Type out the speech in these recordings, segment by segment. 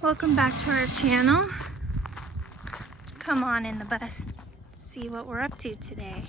Welcome back to our channel. Come on in the bus, see what we're up to today.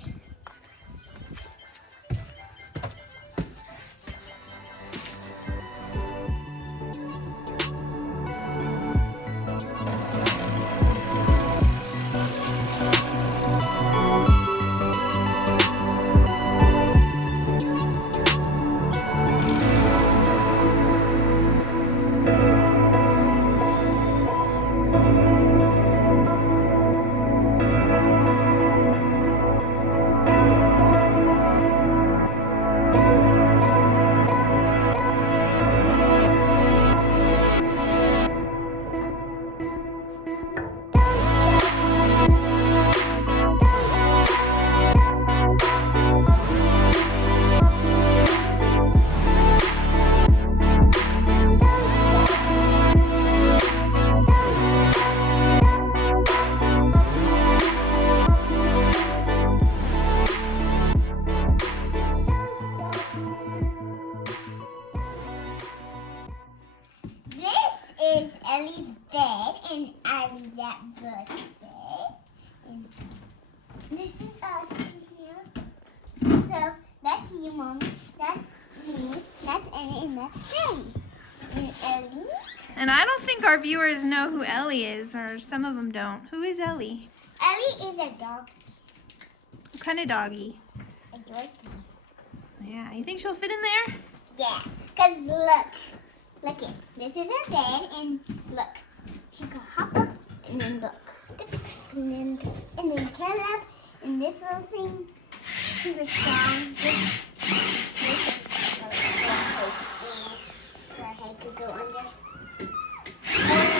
Is Ellie's bed, and Ellie's that bus and this is us here. So that's you, Mommy. That's me. That's Ellie, and that's Ellie. And Ellie. And I don't think our viewers know who Ellie is, or some of them don't. Who is Ellie? Ellie is a dog. What kind of doggy? A Yorkie. Yeah, you think she'll fit in there? Yeah, because look it. This is her bed, and look, she can hop up, and then look, and then turn up, and this little thing, super strong. This is so her head could go under. Or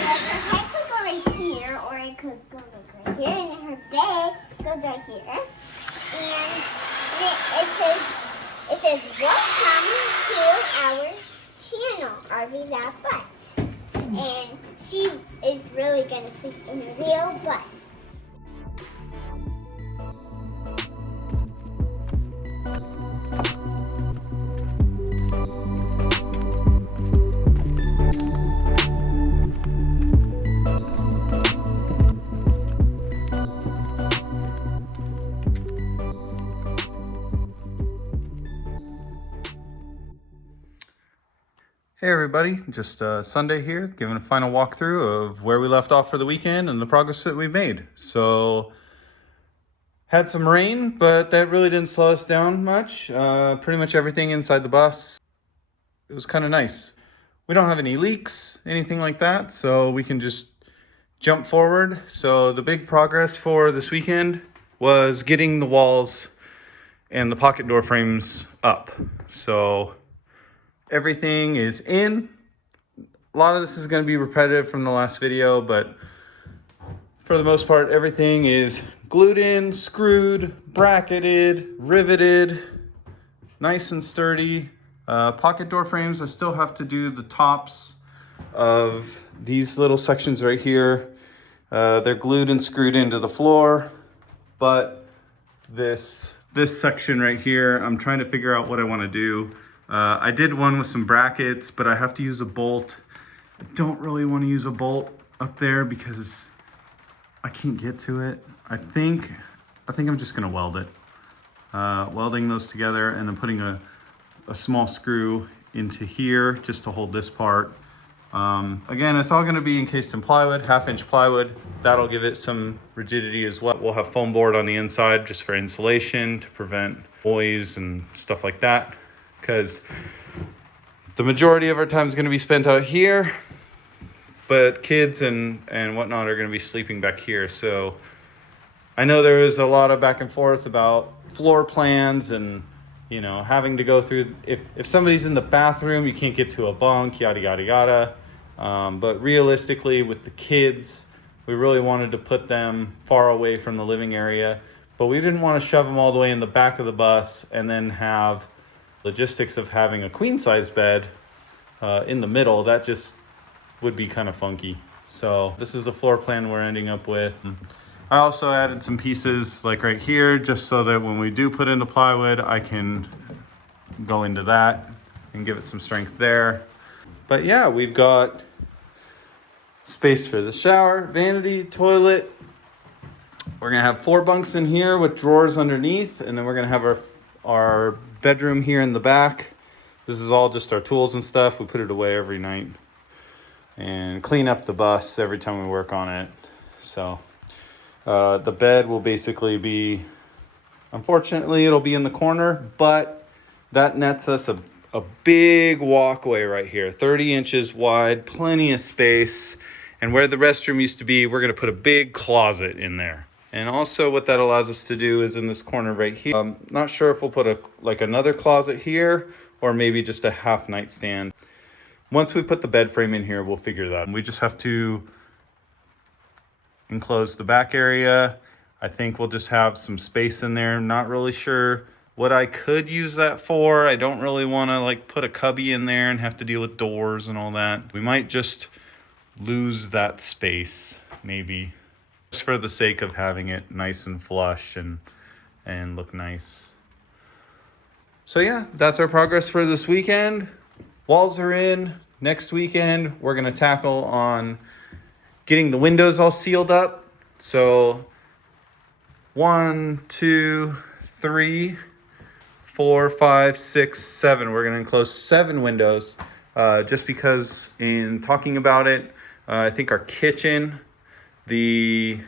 like her head could go right here, or it could go like right here, and then her bed goes right here, and it says welcome to our channel, RV Lab Bus. And she is really going to sleep in a real bus. Hey everybody, just Sunday here, giving a final walkthrough of where we left off for the weekend and the progress that we've made. So, had some rain, but that really didn't slow us down much. Pretty much everything inside the bus, it was kind of nice. We don't have any leaks, anything like that, so we can just jump forward. So the big progress for this weekend was getting the walls and the pocket door frames up. So everything is in. A lot of this is going to be repetitive from the last video, but for the most part, everything is glued in, screwed, bracketed, riveted, nice and sturdy. Pocket door frames, I still have to do the tops of these little sections right here. They're glued and screwed into the floor, but this section right here, I'm trying to figure out what I want to do. I did one with some brackets, but I have to use a bolt. I don't really want to use a bolt up there because I can't get to it. I think I'm just gonna weld it. Welding those together and then putting a small screw into here just to hold this part. Again, it's all gonna be encased in plywood, 1/2-inch plywood. That'll give it some rigidity as well. We'll have foam board on the inside just for insulation to prevent noise and stuff like that, because the majority of our time is going to be spent out here, but kids and whatnot are going to be sleeping back here. So I know there was a lot of back and forth about floor plans and, you know, having to go through, if somebody's in the bathroom, you can't get to a bunk, yada, yada, yada. But realistically, with the kids, we really wanted to put them far away from the living area, but we didn't want to shove them all the way in the back of the bus and then have logistics of having a queen size bed in the middle. That just would be kind of funky. So this is the floor plan we're ending up with. I also added some pieces like right here, just so that when we do put in the plywood, I can go into that and give it some strength there. But yeah, we've got Space for the shower, vanity, toilet. We're gonna have 4 bunks in here with drawers underneath, and then we're gonna have our bedroom here in the back. This is all just our tools and stuff. We put it away every night and clean up the bus every time we work on it. So the bed will basically be, unfortunately, it'll be in the corner, but that nets us a big walkway right here, 30 inches wide, plenty of space. And where the restroom used to be, we're gonna put a big closet in there. And also what that allows us to do is in this corner right here. Not sure if we'll put another closet here or maybe just a half nightstand. Once we put the bed frame in here, we'll figure that out. We just have to enclose the back area. I think we'll just have some space in there. Not really sure what I could use that for. I don't really want to like put a cubby in there and have to deal with doors and all that. We might just lose that space maybe, just for the sake of having it nice and flush and look nice. So yeah, that's our progress for this weekend. Walls are in. Next weekend, we're gonna tackle on getting the windows all sealed up. So 1, 2, 3, 4, 5, 6, 7. We're gonna enclose 7 windows just because in talking about it, I think our kitchen, the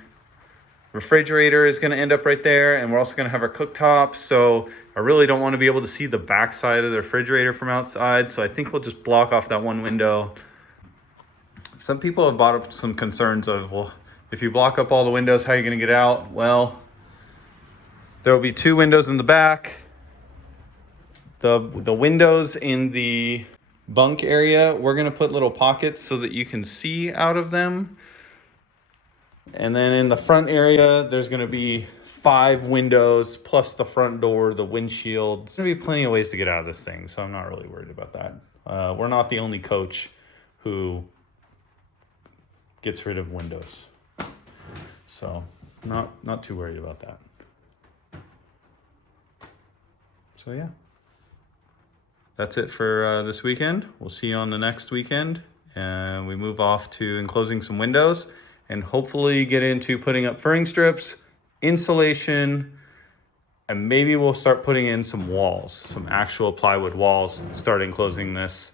refrigerator is gonna end up right there, and we're also gonna have our cooktop. So I really don't wanna be able to see the back side of the refrigerator from outside. So I think we'll just block off that one window. Some people have brought up some concerns of, well, if you block up all the windows, how are you gonna get out? Well, there will be 2 windows in the back. The windows in the bunk area, we're gonna put little pockets so that you can see out of them. And then in the front area, there's gonna be 5 windows plus the front door, the windshield. There's gonna be plenty of ways to get out of this thing, so I'm not really worried about that. We're not the only coach who gets rid of windows. So not too worried about that. So yeah, that's it for this weekend. We'll see you on the next weekend. And we move off to enclosing some windows and hopefully get into putting up furring strips, insulation, and maybe we'll start putting in some walls, some actual plywood walls, and start enclosing this.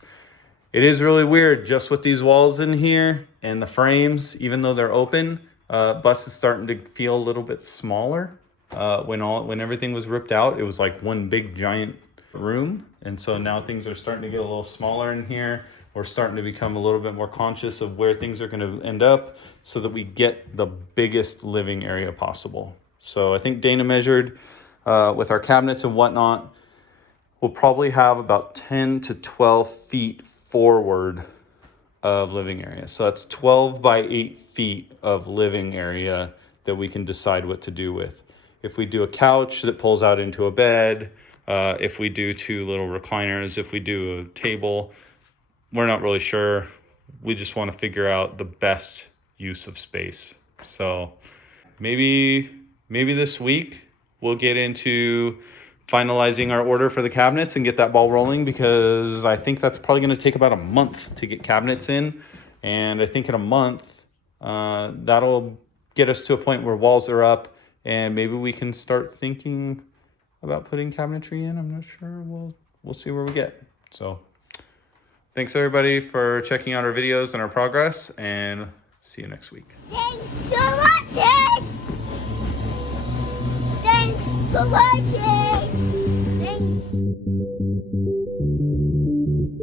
It is really weird just with these walls in here and the frames, even though they're open, bus is starting to feel a little bit smaller. When everything was ripped out, it was like one big giant room. And so now things are starting to get a little smaller in here. We're starting to become a little bit more conscious of where things are going to end up so that we get the biggest living area possible. So I think Dana measured with our cabinets and whatnot, we'll probably have about 10 to 12 feet forward of living area. So that's 12 by 8 feet of living area that we can decide what to do with. If we do a couch that pulls out into a bed, if we do 2 little recliners, if we do a table, we're not really sure. We just want to figure out the best use of space. So maybe this week we'll get into finalizing our order for the cabinets and get that ball rolling, because I think that's probably going to take about a month to get cabinets in. And I think in a month, that'll get us to a point where walls are up and maybe we can start thinking about putting cabinetry in. I'm not sure. We'll see where we get. So thanks everybody for checking out our videos and our progress, and see you next week. Thanks for watching. Thanks for watching. Thanks.